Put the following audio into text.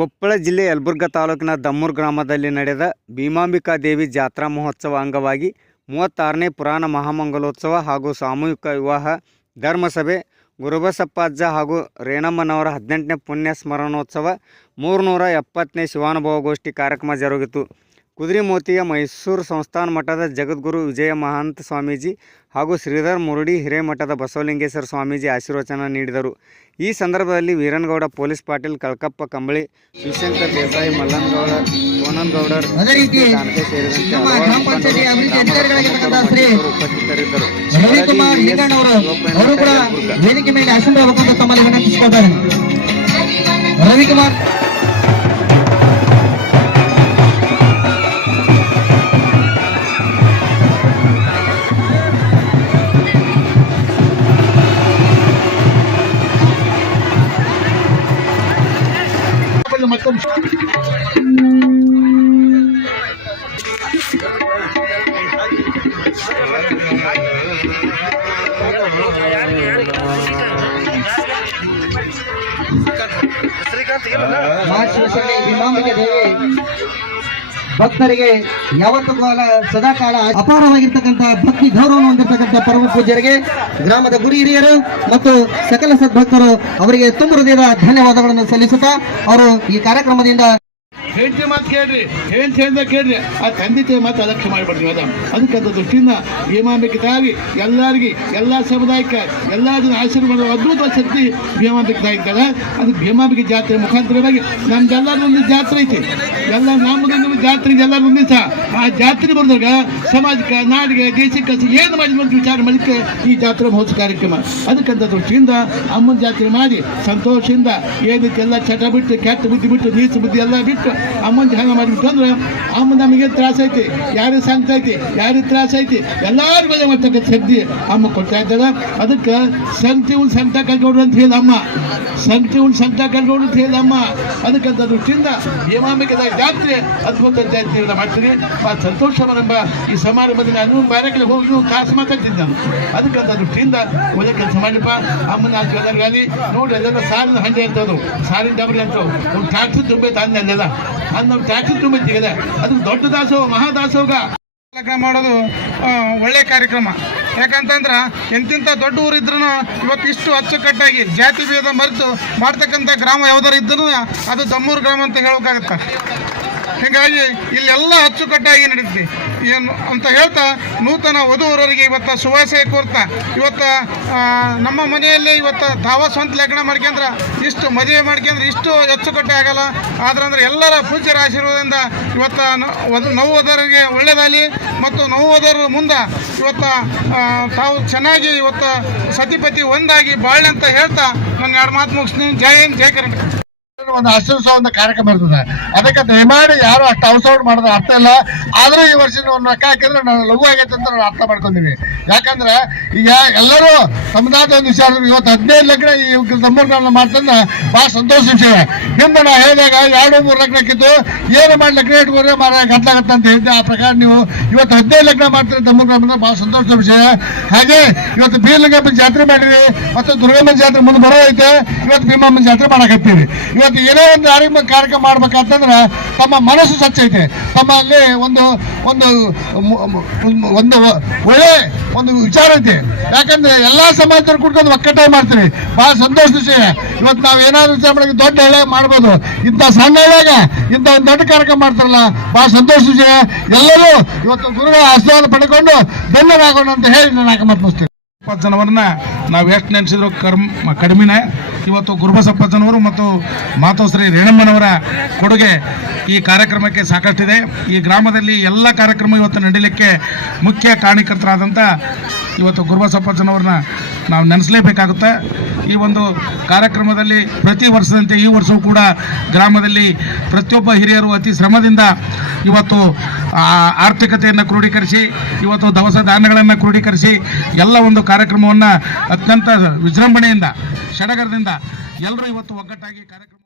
ಕೊಪ್ಪಳ ಜಿಲ್ಲೆ ಯಲಬುರ್ಗಾ ತಾಲೂಕಿನ ದಮ್ಮೂರು ಗ್ರಾಮದಲ್ಲಿ ನಡೆದ ಭೀಮಾಂಬಿಕಾ ದೇವಿ ಜಾತ್ರಾ ಮಹೋತ್ಸವ ಅಂಗವಾಗಿ ಮೂವತ್ತಾರನೇ ಪುರಾಣ ಮಹಾಮಂಗಲೋತ್ಸವ ಹಾಗೂ ಸಾಮೂಹಿಕ ವಿವಾಹ ಧರ್ಮಸಭೆ, ಗುರುಬಸಪ್ಪಾಜ್ಜ ಹಾಗೂ ರೇಣಮ್ಮನವರ ಹದಿನೆಂಟನೇ ಪುಣ್ಯ ಸ್ಮರಣೋತ್ಸವ ಮೂರುನೂರ ಎಪ್ಪತ್ತನೇ ಶಿವಾನುಭವಗೋಷ್ಠಿ ಕಾರ್ಯಕ್ರಮ ಜರುಗಿತು. ಕುದುರೆಮೋತಿಯ ಮೈಸೂರು ಸಂಸ್ಥಾನ ಮಠದ ಜಗದ್ಗುರು ವಿಜಯ ಮಹಾಂತ ಸ್ವಾಮೀಜಿ ಹಾಗೂ ಶ್ರೀಧರ್ ಮುರುಡಿ ಹಿರೇಮಠದ ಬಸವಲಿಂಗೇಶ್ವರ ಸ್ವಾಮೀಜಿ ಆಶೀರ್ವಚನ ನೀಡಿದರು. ಈ ಸಂದರ್ಭದಲ್ಲಿ ವೀರನಗೌಡ ಪೊಲೀಸ್ ಪಾಟೀಲ್ ಕಳ್ಕಪ್ಪ ಕಂಬಳಿ ಶಿವಶಂಕರ್ ದೇಸಾಯಿ ಮಲ್ಲನಗೌಡ ಜಾನಕಿ ಸೇರಿದಂತೆ ನಮ್ಮ ಹಲವಾರು ಗ್ರಾಮ ಪಂಚಾಯತಿ ಅಭಿವೃದ್ಧಿ ಅಧಿಕಾರಿಗಳಾಗಿರ್ತಕ್ಕಂಥ ಶ್ರೀ ಉಪಸ್ಥಿತರಿದ್ದರು. तुम माँ श्रीकंठ इमाम के देवे। ಭಕ್ತರಿಗೆ ಯಾವತ್ತು ಕಾಲ, ಸದಾ ಕಾಲ ಅಪಾರವಾಗಿರ್ತಕ್ಕಂಥ ಭಕ್ತಿ ಗೌರವ ಹೊಂದಿರತಕ್ಕಂಥ ಪರಮ ಪೂಜ್ಯರಿಗೆ, ಗ್ರಾಮದ ಗುರು ಹಿರಿಯರು ಮತ್ತು ಸಕಲ ಸದ್ಭಕ್ತರು ಅವರಿಗೆ ತುಂಬ ಹೃದಯದ ಧನ್ಯವಾದಗಳನ್ನು ಸಲ್ಲಿಸುತ್ತಾ ಅವರು ಈ ಕಾರ್ಯಕ್ರಮದಿಂದ ಹೆಂಡತಿ ಮಾತು ಕೇಳ್ರಿ, ಹೆಂಡತಿ ಹೇಳ್ದ ಕೇಳ್ರಿ. ಆ ತಂದೆ ಮಾತು ಅಲಕ್ಷ್ಯ ಮಾಡಿಬಿಡ್ರಿ ಅದ ಅದಕ್ಕೆ ಅಂತ ದೃಷ್ಟಿಯಿಂದ ಭೀಮಾಂಬಿಕೆ ತಾಯಿ, ಎಲ್ಲರಿಗೆ, ಎಲ್ಲ ಸಮುದಾಯಕ್ಕೆ ಎಲ್ಲ ಆಶೀರ್ವಾದ ಅದ್ಭುತ ಶಕ್ತಿ ಭೀಮಾಂಬಿಕೆ ತಾಯಿ ಇದ್ದಾರೆ ಅದು ಭೀಮಾಂಬಿಕೆ ಜಾತ್ರೆ ಮುಖಾಂತರವಾಗಿ ನಮ್ದೆಲ್ಲರೂ ಒಂದು ಜಾತ್ರೆ ಐತಿ. ಎಲ್ಲ ನಮ್ಮದು ನಿಮ್ಮ ಜಾತ್ರೆಗೆ ಎಲ್ಲರೂ ಆ ಜಾತ್ರೆ ಬರೆದಾಗ ಸಮಾಜಕ್ಕೆ, ನಾಡಿಗೆ, ದೇಶಕ್ಕೆ ಏನು ಮಾಡಿದ್ರು ಅಂತ ವಿಚಾರ ಮಾಡಲಿಕ್ಕೆ ಈ ಜಾತ್ರೆ ಮಹೋತ್ಸವ ಕಾರ್ಯಕ್ರಮ. ಅದಕ್ಕಂತ ದೃಷ್ಟಿಯಿಂದ ಅಮ್ಮನ ಜಾತ್ರೆ ಮಾಡಿ ಸಂತೋಷದಿಂದ ಏನಕ್ಕೆ ಎಲ್ಲ ಚಟ ಬಿಟ್ಟು, ಕೆಟ್ಟ ಬುದ್ಧಿ ಬಿಟ್ಟು, ನೀಚ ಬುದ್ಧಿ ಎಲ್ಲ ಬಿಟ್ಟು ಅಮ್ಮನ ಹಂಗೆ ಮಾಡಿಬಿಟ್ಟು ಅಂದ್ರೆ ಅಮ್ಮ ನಮಗೆ ತ್ರಾಸ ಐತಿ ಯಾರಿಗೆ ಸಂಕಟ ಐತಿ ಯಾರಿಗೆ ತ್ರಾಸ ಐತಿ, ಎಲ್ಲಾರು ಮೇಲೆ ಮಾಡ್ತಕ್ಕಂಥ ಶಕ್ತಿ ಅಮ್ಮ ಕೊಡ್ತಾ ಇದ್ದಾಳೆ. ಅದಕ್ಕೆ ಸಂತಿ ಉನ್ ಸಂತ ಕಲ್ಕೊಂಡ್ರು ಅಂತ ಹೇಳಮ್ಮ ಸಂತಿ ಉನ್ ಸಂತ ಕಲ್ಕೊಂಡ್ರು ಅಂತ ಹೇಳಮ್ಮ ಅದಕ್ಕಂತ ದೃಷ್ಟಿಯಿಂದ ಭೀಮಾಂಬಿಕೆ ಜಾತ್ರೆ ಅದ್ಭುತ ಜಾತ್ರೆಯನ್ನು ಮಾಡ್ತೀನಿ ಭಾಳ ಸಂತೋಷವನ್ನೆಂಬ ಈ ಸಮಾರಂಭದಲ್ಲಿ ನಾನು ಬಾರಕ್ಕೆ ಹೋಗಿ ಕಾಸು ಮಾತಾಡ್ತೀನಿ ಅದಕ್ಕಂಥ ಅದಕ್ಕಂತ ದೃಷ್ಟಿಯಿಂದ ಒಳ್ಳೆ ಕೆಲಸ ಮಾಡಿಪ್ಪ. ಅಮ್ಮನ ಆಶೀರ್ವಾದಗಳಲ್ಲಿ ನೋಡಿ, ಅದೆಲ್ಲ ಸಾರಿನ ಹಂಡೆ ಅಂತವ್ರು, ಸಾರಿನ ಡಬರಿ ಅಂತವು ಟ್ಯಾಕ್ಸಿ ತುಂಬೈತೆ ಅನ್ನೆಲ್ಲ ಅದು ನಾವು ತುಂಬಿದೆ ತುಂಬೈತಿಗಿದೆ ಅದು ದೊಡ್ಡ ದಾಸೋಹ ಮಹಾದಾಸೋಗ ಕಾರ್ಯಕ್ರಮ ಮಾಡೋದು ಒಳ್ಳೆ ಕಾರ್ಯಕ್ರಮ. ಯಾಕಂತಂದ್ರೆ ಎಂತಿಂಥ ದೊಡ್ಡ ಊರಿದ್ರೂ ಇವತ್ತು ಇಷ್ಟು ಅಚ್ಚುಕಟ್ಟಾಗಿ ಜಾತಿ ಭೇದ ಮರೆತು ಮಾಡ್ತಕ್ಕಂಥ ಗ್ರಾಮ ಯಾವ್ದಾರು ಇದ್ರೂ ಅದು ದಮ್ಮೂರು ಗ್ರಾಮ ಅಂತ ಹೇಳೋಕ್ಕಾಗತ್ತೆ ಹೀಗಾಗಿ ಇಲ್ಲೆಲ್ಲ ಅಚ್ಚುಕಟ್ಟಾಗಿ ನಡೆದಿದೆ. ಏನು ಅಂತ ಹೇಳ್ತಾ ನೂತನ ವಧುವರರಿಗೆ ಇವತ್ತು ಶುಭಾಶಯ ಕೋರ್ತಾ. ಇವತ್ತು ನಮ್ಮ ಮನೆಯಲ್ಲೇ ಇವತ್ತು ತಾವ ಸ್ವಂತ ಲಗ್ನ ಮಾಡ್ಕೊಂಡ್ರೆ ಇಷ್ಟು ಮದುವೆ ಮಾಡ್ಕೊಂಡ್ರೆ ಇಷ್ಟು ಅಚ್ಚುಕಟ್ಟೆ ಆಗಲ್ಲ. ಆದ್ರೆ ಅಂದ್ರೆ ಎಲ್ಲರ ಪೂಜ್ಯರ ಆಶೀರ್ವಾದದಿಂದ ಇವತ್ತು ವಧು ನವವಧರಿಗೆ ಒಳ್ಳೆಯದಾಗಲಿ ಮತ್ತು ನವವಧರು ಮುಂದೆ ಇವತ್ತು ತಾವು ಚೆನ್ನಾಗಿ ಇವತ್ತು ಸತಿಪತಿ ಒಂದಾಗಿ ಬಾಳೆ ಅಂತ ಹೇಳ್ತಾ ನನ್ನ ಎರಡು ಮಾತು ಮುಗಿಸ್ತೀನಿ. ಜೈ ಹಿಂದ್, ಜೈ ಕರ್ನಾಟಕ. ಒಂದು ಆಶ್ರಯಿಸುವ ಒಂದು ಕಾರ್ಯಕ್ರಮ ಇರ್ತದೆ. ಅದಕ್ಕೆ ದಯಮಾಡಿ ಯಾರು ಅಷ್ಟು ಔಟ್ ಮಾಡೋದು ಅರ್ಥ ಇಲ್ಲ. ಆದ್ರೂ ಈ ವರ್ಷ ರೊಕ್ಕ ಹಾಕಿದ್ರೆ ನಾನು ಲಘು ಆಗೈತೆ ಅಂತ ನಾನು ಅರ್ಥ ಮಾಡ್ಕೊಂಡಿನಿ ಯಾಕಂದ್ರೆ ಈಗ ಎಲ್ಲರೂ ತಮ್ಮದಾದ ಒಂದು ವಿಚಾರ ಇವತ್ತು ಹದಿನೈದು ಲಗ್ನ ಈ ತಮ್ಮೂರ್ಗಳನ್ನ ಮಾಡ್ತಂದ್ರೆ ಬಹಳ ಸಂತೋಷ ವಿಷಯ. ಹಿಂದೆ ನಾ ಹೇಳಿದಾಗ ಎರಡು ಮೂರು ಲಗ್ನ ಹಾಕಿದ್ದು. ಏನು ಮಾಡಿ ಲಗ್ನ ಇಟ್ಕೊಂಡ್ರೆ ಮಾರ ಗಂಟ್ಲಾಗತ್ತೆ ಅಂತ ಹೇಳಿದ್ದೆ. ಆ ಪ್ರಕಾರ ನೀವು ಇವತ್ತು ಹದಿನೈದು ಲಗ್ನ ಮಾಡ್ತೀರಿ ತಮ್ಮೂರ್ ಬಹಳ ಸಂತೋಷದ ವಿಷಯ. ಹಾಗೆ ಇವತ್ತು ಬೀರ್ಲಿಂಗಪ್ಪನ ಜಾತ್ರೆ ಮಾಡಿರಿ ಮತ್ತು ದುರ್ಗಮ್ಮನ ಜಾತ್ರೆ ಮುಂದೆ ಬರೋ ಐತೆ ಇವತ್ತು ಭೀಮಮ್ಮನ ಜಾತ್ರೆ ಮಾಡಕತ್ತೀರಿ. ಇವತ್ತು ಏನೋ ಒಂದು ಆರೋಗ್ಯ ಕಾರ್ಯಕ್ರಮ ಮಾಡ್ಬೇಕಂತಂದ್ರೆ ತಮ್ಮ ಮನಸ್ಸು ಸ್ವಚ್ಛ ತಮ್ಮ ತಮ್ಮಲ್ಲಿ ಒಂದು ಒಂದು ಒಂದು ಒಳ್ಳೆ ಒಂದು ವಿಚಾರ ಐತೆ. ಯಾಕಂದ್ರೆ ಎಲ್ಲಾ ಸಮಾಜದವ್ರು ಕುಡ್ಕೊಂಡು ಒಕ್ಕಟ್ಟಾಗಿ ಮಾಡ್ತೀವಿ ಬಹಳ ಸಂತೋಷ ವಿಷಯ. ಇವತ್ತು ನಾವು ಏನಾದ್ರು ವಿಚಾರ ಮಾಡಿ ದೊಡ್ಡ ಹಳೆ ಮಾಡ್ಬೋದು. ಇಂಥ ಸಣ್ಣ ಹಳ್ಳಿಯಾಗ ಇಂಥ ಒಂದು ದೊಡ್ಡ ಕಾರ್ಯಕ್ರಮ ಮಾಡ್ತಾರಲ್ಲ, ಬಹಳ ಸಂತೋಷ ವಿಷಯ. ಎಲ್ಲರೂ ಇವತ್ತು ಗುರುಗಳ ಆಶೀರ್ವಾದ ಪಡ್ಕೊಂಡು ಧನ್ಯರಾಗೋಣ ಅಂತ ಹೇಳಿ ನಾನು ಮಾತು ಜನವರನ್ನ ನಾವು ಎಷ್ಟು ನೆನೆಸಿದ್ರು ಕರ್ಮ, ಕಡಿಮೆನೇ. ಇವತ್ತು ಗುರುಬಸಪ್ಪ ಜನವರು ಮತ್ತು ಮಾತೋಶ್ರೀ ರೇಣಮ್ಮನವರ ಕೊಡುಗೆ ಈ ಕಾರ್ಯಕ್ರಮಕ್ಕೆ ಸಾಕಷ್ಟಿದೆ. ಈ ಗ್ರಾಮದಲ್ಲಿ ಎಲ್ಲ ಕಾರ್ಯಕ್ರಮ ಇವತ್ತು ನಡೀಲಿಕ್ಕೆ ಮುಖ್ಯ ಕಾರಣೀಕರ್ತರಾದಂಥ ಇವತ್ತು ಗುರುಬಸಪ್ಪ ಜನವ್ರನ್ನ ನಾವು ನೆನೆಸಲೇಬೇಕಾಗುತ್ತೆ. ಈ ಒಂದು ಕಾರ್ಯಕ್ರಮದಲ್ಲಿ ಪ್ರತಿ ವರ್ಷದಂತೆ ಈ ವರ್ಷವೂ ಕೂಡ ಗ್ರಾಮದಲ್ಲಿ ಪ್ರತಿಯೊಬ್ಬ ಹಿರಿಯರು ಅತಿ ಶ್ರಮದಿಂದ ಇವತ್ತು ಆರ್ಥಿಕತೆಯನ್ನು ಕ್ರೋಢೀಕರಿಸಿ, ಇವತ್ತು ದವಸ ಧಾನ್ಯಗಳನ್ನು ಕ್ರೋಢೀಕರಿಸಿ ಎಲ್ಲ ಒಂದು ಕಾರ್ಯಕ್ರಮವನ್ನು ಅತ್ಯಂತ ವಿಜೃಂಭಣೆಯಿಂದ ಸಡಗರದಿಂದ ಎಲ್ಲರೂ ಇವತ್ತು ಒಗ್ಗಟ್ಟಾಗಿ ಕಾರ್ಯಕ್ರಮ